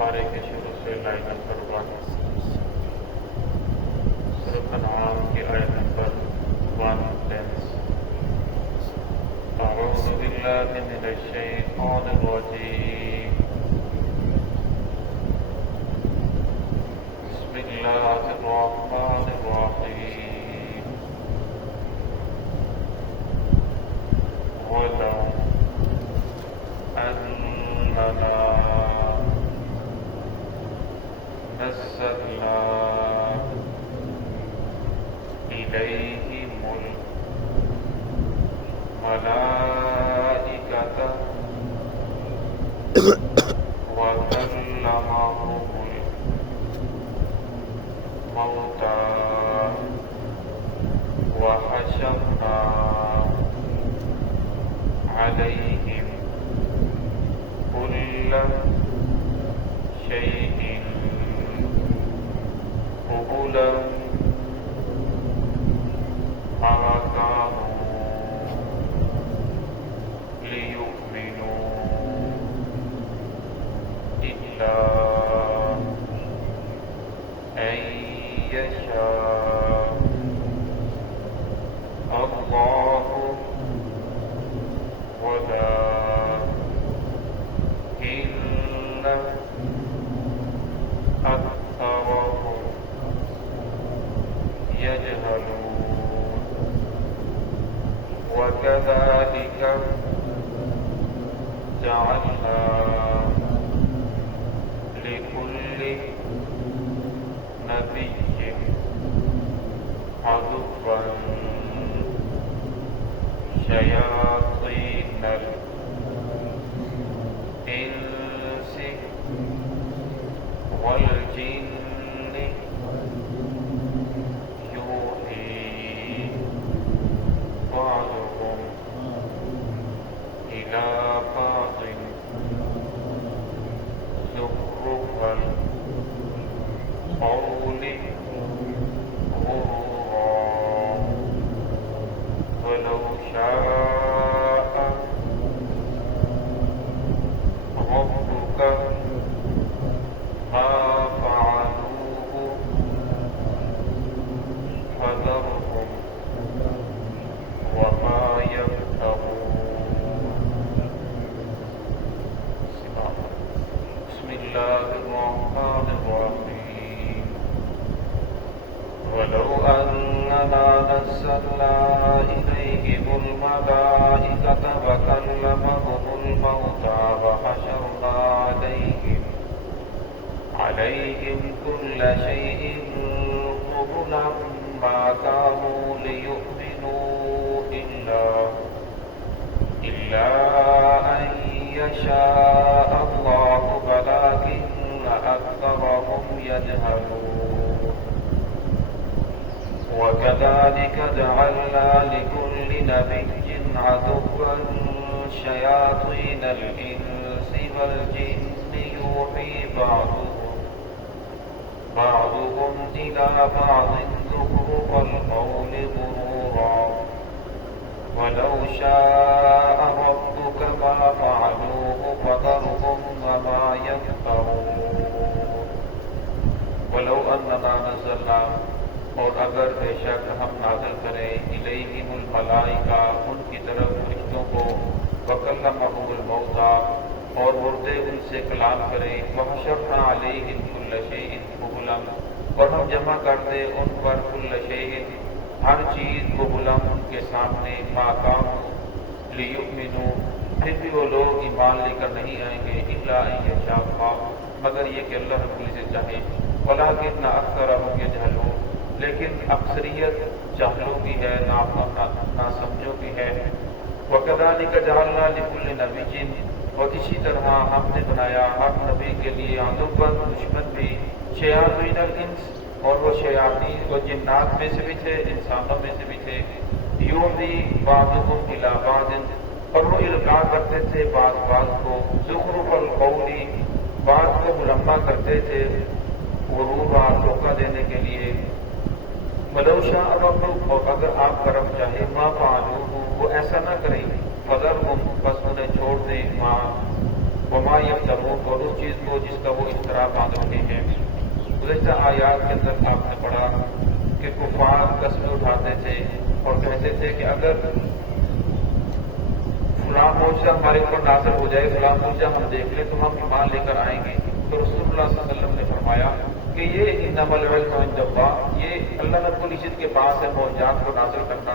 پارے کے شروع سے لائن نمبر 1 سورۃ انعام کی آیت نمبر 110۔ اعوذ باللہ من الشیطان الرجیم، بسم اللہ الرحمن الرحیم۔ وَلَوْ أَنَّنَا نزلنا إليهم الملائكة وكلمهم الموتى وحشرنا عليهم كل شيء قبلا ما كانوا ليؤمنوا إلا أن يشاء الله ولكن أكثرهم يجهلون وكذلك جعلنا لكل نبي عدوا شياطين الإنس والجن بعضهم إلى بعض زخرف القول غرورا ولو شاء ربك ما فعلوه فذرهم وما يفترون۔ بسم الله الرحمن الرحيم۔ ولو أننا نزلنا إليهم الملائكة وكلمهم الموتى وحشرنا عليهم كل شيء قبلا ما كانوا ليؤمنوا إلا أن يشاء الله ولكن أكثرهم يجهلون وكذلك جعلنا لكل نبي عدوا شياطين الإنس والجن يوحي بعضهم إلى بعض زخرف القول غرورا ولو شاء ربك ما فعلوه فذرهم وما يفترون۔ ولو أننا نزلنا، اور اگر بے شک ہم نازل کریں الیہم الملائکہ ان کی طرف فرشتوں کو، وکلمہم الموتى اور مردے ان سے کلام کریں، وحشرنا علیہم کل شیء قبلا اور ہم جمع کر دیں ان پر کل شیء ہر چیز قبلا ان کے سامنے، ما کانوا لیؤمنوا پھر بھی وہ لوگ ایمان لے کر نہیں آئیں گے، الا ان یشاء اللہ مگر یہ کہ اللہ رب العزت چاہے، ولکن اکثرهم یجہلون لیکن اکثریت جاہلوں کی ہے، ناسمجھوں کی ہے۔ وَكَذَلِكَ جَعَلْنَا لِكُلِّ نَبِيٍّ اور اسی طرح ہم نے بنایا ہر نبی کے لیے عدوا دشمن بھی، شیاطین الانس اور وہ شیاطین وہ جنات میں سے بھی تھے، انسانوں میں سے بھی تھے، یوحی بعضهم الی بعض اور وہ القاء کرتے تھے بعض کو، زخرف القول بعض کو ملمہ کرتے تھے، غرورا دھوکہ دینے کے لیے، ولو شاء ربک اور اگر آپ کا رب چاہے ما فعلوہ وہ ایسا نہ کریں، فذرہم بس انہیں چھوڑ دیں، ما वमा यफ्तरून, और उस चीज़ को जिसका वो इफ्तरा बांध रहे हैं। गुज़श्ता आयात के अंदर आपने पढ़ा कि कुफार कस्म उठाते थे और कहते थे कि अगर फलां मोजा हमारे ऊपर नाज़िल हो जाए, फलां मोजा हम देख लें तो हम ईमान लेकर आएंगे। तो रसूलुल्लाह सल्लल्लाहु अलैहि वसल्लम ने फरमाया कि ये इन्नमल इल्मु इंदल्लाह, ये अल्लाह रब्बुल इज़्ज़त के पास है मौजूदात को नाज़िल करना।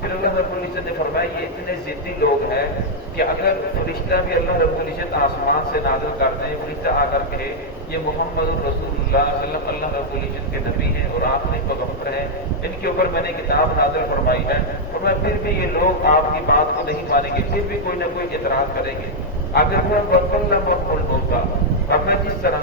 फिर अल्लाह रब्बुल इज़्ज़त ने फरमाया ये इतने ज़िद्दी लोग हैं कि अगर फरिश्ता भी अल्लाह रब्बुल इज़्ज़त आसमान से नाज़िल कर दें, फरिश्ता आकर कहे ये मोहम्मद रसूलुल्लाह सल्लल्लाहु अलैहि वसल्लम अल्लाह रब्बुल इज़्ज़त के नबी हैं और आखिरी पैगंबर हैं, इनके ऊपर मैंने किताब नाज़िल फरमाई है, और मैं फिर भी ये लोग आपकी बात को नहीं मानेंगे, फिर भी कोई ना कोई एतराज़ करेंगे। अगर मैं वकल्ला मक़बूल होगा, अब मैं जिस तरह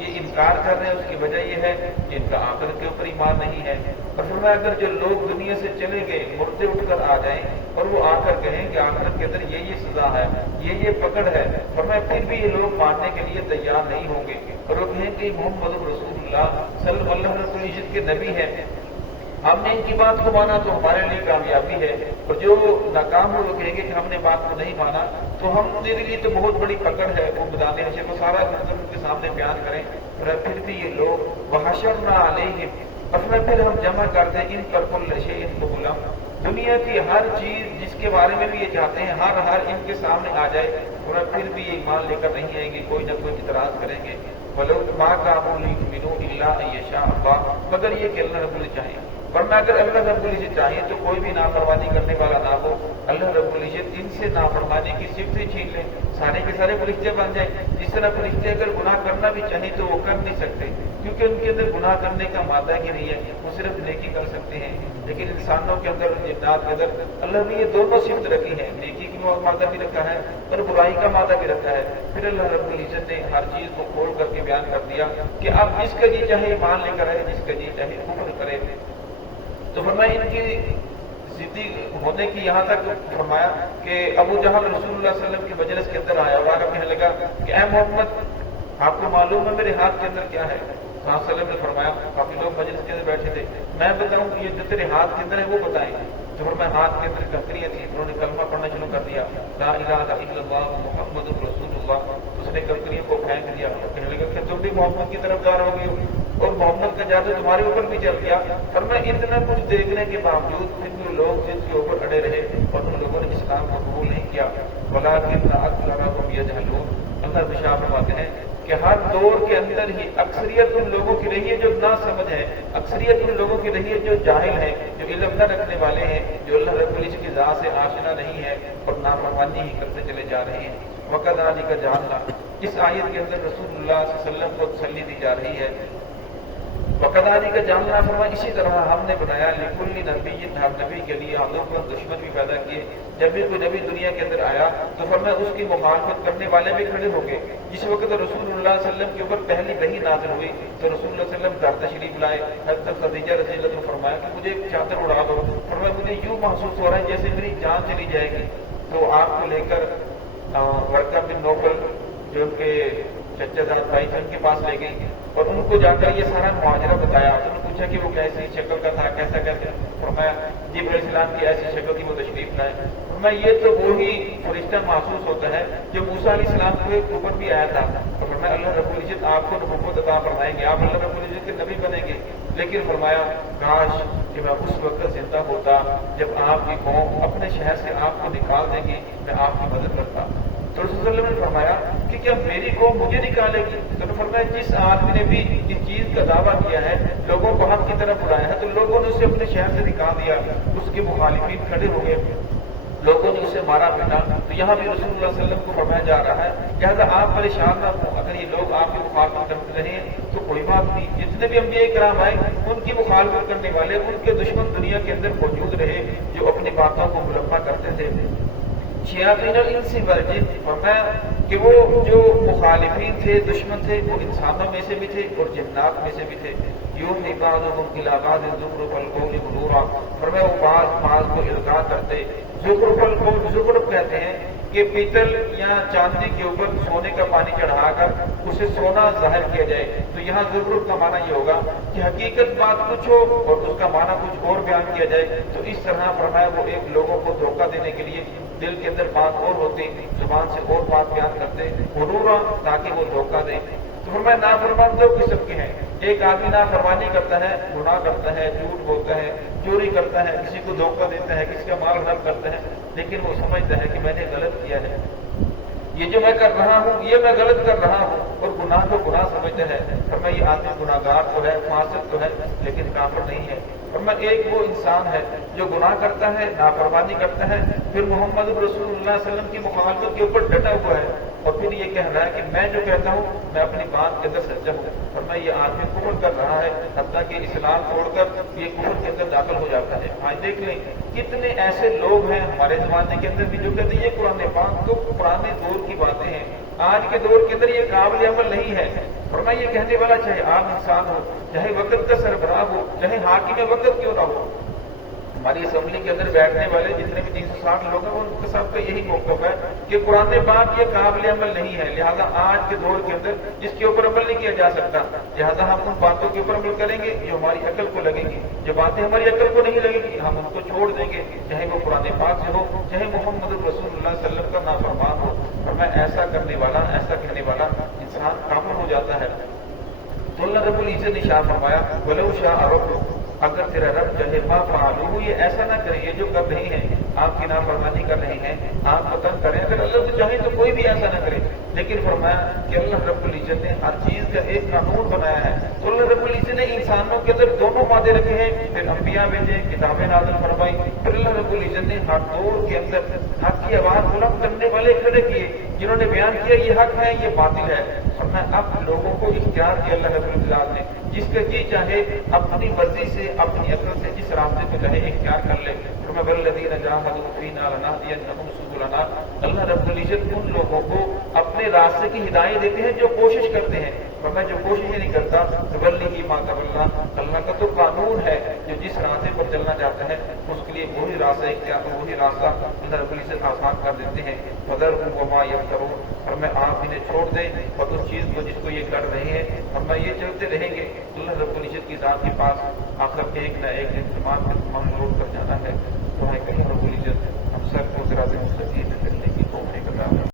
ये इनकार कर रहे हैं उसकी वजह यह है कि इनका आखिरत के ऊपर ईमान नहीं है। और फिर मैं अगर जो लोग दुनिया से चले गए मुर्दे उठकर आ जाएं और वो आकर कहें कि आखिरत के अंदर ये सजा है, ये पकड़ है, और मैं फिर भी ये लोग मानने के लिए तैयार नहीं होंगे और वो कहें कि मोहम्मद रसूलुल्लाह सल्लल्लाहु अलैहि वसल्लम के नबी है, हमने इनकी बात को माना तो हमारे लिए कामयाबी है, और जो नाकाम हो वो कहेंगे कि हमने बात को नहीं माना तो हम मेरे लिए तो बहुत बड़ी पकड़ है, वो बताने से को सारा मतलब उनके सामने बयान करें। और फिर भी ये लोग वहशरना अलैहिम, और फिर हम जमा कर दें इन पर कुल्ल शैइन क़ुबला, दुनिया की हर चीज जिसके बारे में भी ये चाहते हैं हर इनके सामने आ जाए, और फिर भी ये ईमान लेकर नहीं आएंगे, कोई ना कोई इतराज करेंगे। वलो मा कानू लियुमिनू इल्ला अयशा अल्लाह, मगर ये कि अल्लाह रब्बुल चाहिए, वरना अगर अल्लाह रब्बुल इज़्ज़त चाहिए तो कोई भी नाफरमानी करने वाला ना हो, अल्लाह रब्बुल इज़्ज़त इनसे नाफरमानी की सिफत ही छीन ले, सारे के सारे फरिश्ते बन जाए। जिस तरह फरिश्ते अगर गुनाह करना भी चाहें तो वो कर नहीं सकते, क्योंकि उनके अंदर गुनाह करने का मादा ही नहीं है, वो सिर्फ नेकी कर सकते हैं। लेकिन इंसानों के अंदर, जिन्नात के अंदर अल्लाह ने ये दोनों सिफत रखी है, नेकी की मादा भी रखा है और बुराई का मादा भी रखा है। फिर अल्लाह रब्बुल इज़्ज़त ने हर चीज को खोल करके बयान कर दिया कि आप जिसका जी चाहे ईमान लेकर आए, जिसका जी चाहे कुफ्र करे। तो फरमाया इनकी जिद्दी होने की यहाँ तक फरमाया कि अबू जहल रसूलुल्लाह सल्लल्लाहु अलैहि वसल्लम की मजलिस के अंदर आया और कहने लगा कि ऐ मोहम्मद, आपको मालूम है मेरे हाथ के अंदर क्या है? सल्लल्लाहु अलैहि वसल्लम ने फरमाया, काफी लोग मजलिस के अंदर बैठे थे, मैं बताऊं ये जो तेरे हाथ के अंदर है वो बताएं। तो फरमाया हाथ के अंदर कंकरियां थी, उन्होंने कलमा पढ़ना शुरू कर दिया, ला इलाहा इल्लल्लाह मुहम्मदुर रसूलुल्लाह। उसने कंकरियों को फेंक दिया, कहने लगा कि तुम भी मोहम्मद की तरफदार हो गए हो और मोहम्मद का जादू तुम्हारे ऊपर भी चल गया। फरमाया इतना कुछ देखने के बावजूद फिर भी लोग जिनके ऊपर अड़े रहे और उन लोगों ने इस्लाम को कबूल नहीं किया। वलाकिन अक्सरहुम यजहलून, अल्लाह विशा फरमाते हैं कि हर दौर के अंदर ही अक्सरियत उन लोगों की रही है जो ना समझ है, अक्सरियत उन लोगों की रही है जो जाहिल है, जो इल्म न रखने वाले हैं, जो अल्लाह रब्बुल इज़्ज़त की ज़ात से आशना नहीं है और नाफरमानी ही करते चले जा रहे हैं। वकज़ालिका जअलना, इस आयत के अंदर रसूलुल्लाह सल्लल्लाहु अलैहि वसल्लम को तसल्ली दी जा रही है। वकज़ालिका जअलना फरमाया इसी तरह हमने बनाया लिकुल्लि नबिय्यिन, हर नबी के लिए आदम दुश्मन भी पैदा किए। जब भी कोई नबी दुनिया के अंदर आया तो फरमाया उसकी मुखालफत करने वाले भी खड़े हो गए। जिस वक्त रसूलुल्लाह सल्लल्लाहु अलैहि वसल्लम के ऊपर पहली वही नाज़िल हुई तो रसूलुल्लाह सल्लल्लाहु अलैहि वसल्लम घर तशरीफ लाए, हज़रत खदीजा रज़ियल्लाहु अन्हा ने फरमाया कि मुझे एक चादर उड़ा दो। फरमाया मुझे यूं महसूस हो रहा है जैसे मेरी जान चली जाएगी। तो आपको लेकर वर्का बिन नौफल जो उनके चचाजाद भाई थे उनके पास ले गई और उनको जाकर ये सारा मुआजरा बताया। उन्होंने पूछा कि वो कैसी शक्ल का था, कैसा कैसे? फरमाया जिब्रील अलैहिस्सलाम की ऐसी शक्ल की वो तशरीफ लाए। मैं ये तो वही फरिश्ता महसूस होता है जो मूसा अलैहिस्सलाम के ऊपर भी आया था। तो फरमाया अल्लाह रब्बुल इज़्ज़त आपको नबूवत अता फरमाएंगे, आप अल्लाह रब्बुल इज़्ज़त के नबी बनेंगे। लेकिन फरमाया काश कि मैं उस वक्त जिंदा होता जब आपकी कौम अपने शहर से आपको निकाल देगी, मैं आपकी मदद करता। तो रसूल सल्लल्लाहु अलैहि वसल्लम ने फरमाया कि क्या मेरी कौम मुझे निकालेगी? तो फरमाया जिस आदमी ने भी इस चीज का दावा किया है, लोगों को हक की तरफ बुलाया है, तो लोगों ने उसे अपने शहर से निकाल दिया, उसके मुखालिफिन खड़े हो गए, लोगों ने उसे मारा पीटा। तो यहाँ भी रसूलुल्लाह सल्लल्लाहु अलैहि वसल्लम को फरमाया जा रहा है लिहाजा आप परेशान ना हो, अगर ये लोग आपकी मुखालफत करते रहे तो कोई बात नहीं। जितने भी अंबिया किराम आए उनकी मुखालफत करने वाले, उनके दुश्मन दुनिया के अंदर मौजूद रहे जो अपनी बातों को मुलम्मा करते थे। शयातीन वल जिन, फरमाया कि वो जो मुखालिफिन थे, दुश्मन थे, वो इंसानों में से भी थे और जिन्नात में से भी थे। यूही बाज़ुहुम इला बाज़िन ज़ुख़रुफ़ल क़ौलि ग़ुरूरा, फरमाया वो बाज़ को इल्क़ा करते। ज़ुख़रुफ़ल क़ौल, ज़ुख़रुफ़ कहते हैं کہ پیتل یا چاندی کے اوپر سونے کا پانی چڑھا کر اسے سونا ظاہر کیا جائے، تو یہاں ضرورت کا معنی یہ ہوگا کہ حقیقت بات کچھ ہو اور اس کا معنی کچھ اور بیان کیا جائے۔ تو اس طرح فرمایا وہ ایک لوگوں کو دھوکہ دینے کے لیے دل کے اندر بات اور ہوتی، زبان سے اور بات بیان کرتے غرورا، تاکہ وہ دھوکہ دیں۔ تو فرمایا نافرمان دو قسم کے ہیں، ایک آدمی نافرمانی کرتا ہے، گناہ کرتا ہے، جھوٹ بولتا ہے، چوری کرتا ہے، کسی کو دھوکہ دیتا ہے، کسی کا مال حرام کرتا ہے، لیکن وہ سمجھتا ہے کہ میں نے غلط کیا ہے، یہ جو میں کر رہا ہوں یہ میں غلط کر رہا ہوں، اور گناہ کو گناہ سمجھتا ہے۔ اور میں یہ آدمی گناہ گار تو ہے، فاسق تو ہے، لیکن کافر نہیں ہے۔ اور میں ایک وہ انسان ہے جو گناہ کرتا ہے، نافرمانی کرتا ہے، پھر محمد رسول اللہ صلی اللہ علیہ وسلم کی مخالفت کے اوپر ڈٹا ہوا ہے، اور پھر یہ کہہ رہا ہے کہ میں جو کہتا ہوں میں اپنی بات کے اندر سچا ہوں۔ اور میں یہ آدمی کفر کر رہا ہے، حتیٰ کہ اسلام چھوڑ کر یہ کفر کے اندر داخل ہو جاتا ہے۔ آج دیکھ لیں کتنے ایسے لوگ ہیں ہمارے زمانے کے اندر بھی جو کہتے ہیں یہ قرآن پاک تو پرانے دور کی باتیں ہیں، آج کے دور کے اندر یہ قابل عمل نہیں ہے۔ اور میں یہ کہنے والا چاہے عام انسان ہو، چاہے وقت کا سربراہ ہو، چاہے حاکم وقت کیوں نہ ہو، ہماری اسمبلی کے اندر بیٹھنے والے جتنے بھی 360 لوگ ہیں ان کے سب کا یہی موقف ہے کہ قرآن پاک یہ قابل عمل نہیں ہے، لہذا آج کے دور کے اندر اس کے اوپر عمل نہیں کیا جا سکتا، لہذا ہم ان باتوں کے اوپر عمل کریں گے جو ہماری عقل کو لگیں گی، جو باتیں ہماری عقل کو نہیں لگیں گی ہم ان کو چھوڑ دیں گے، چاہے وہ قرآن پاک سے ہو، چاہے محمد رسول اللہ صلی اللہ علیہ وسلم کا نافرمان ہو۔ اور میں ایسا کرنے والا، ایسا کہنے والا انسان کافر ہو جاتا ہے۔ تو اللہ رب العزت نے شاہ فرمایا وَلَوْ شَاءَ رَبُّكَ، اگر تیرا رب چاہے مَا فَعَلُوهُ، یہ ایسا نہ کریں، یہ جو کر رہے ہیں آپ کی نافرمانی کر رہے ہیں، آپ قتل کریں، اگر اللہ سے چاہے تو کوئی بھی ایسا نہ کرے، لیکن فرمایا کہ اللہ رب العزت نے ہر چیز کا ایک قانون بنایا ہے۔ تو اللہ رب العزت نے انسانوں کے اندر دونوں وعدے رکھے ہیں، پھر انبیاء بھیجے، کتابیں نازل فرمائی، پھر اللہ رب العزت نے ہر دور کے اندر حق کی آواز بلند کرنے والے کھڑے کیے، جنہوں نے بیان کیا یہ حق ہے یہ باطل ہے۔ فرمایا اب لوگوں کو اختیار دیا اللہ رب العزت نے، جس کا جی چاہے اپنی مرضی سے، اپنی عقل سے جس راستے کو چاہے اختیار کر لے۔ وَالَّذِينَ جَاهَدُوا فِينَا لَنَهْدِيَنَّهُمْ سُبُلَنَا، اللہ رب العزت ان لوگوں کو اپنے راستے کی ہدایت دیتے ہیں جو کوشش کرتے ہیں، ورنہ جو کوشش نہیں کرتا تولہ ما تولى، اللہ کا تو قانون ہے جو جس راستے پر چلنا چاہتا ہے اس کے لیے وہی راستہ اختیار، وہی راستہ اللہ رب العزت آسان کر دیتے ہیں۔ وَذَرْهُمْ وَمَا يَفْتَرُونَ، اور میں آپ انہیں چھوڑ دیں اور اس چیز کو جس کو یہ کر رہے ہیں، اور میں یہ چلتے رہیں گے، اللہ رب العزت کی ذات کے پاس آخر ایک نہ ایک دن تمام لوٹ کر جانا ہے۔ تو ہے کہ رب العزت ہم سب کو صراط مستقیم میں چلنے کی توفیق عطا فرمائے۔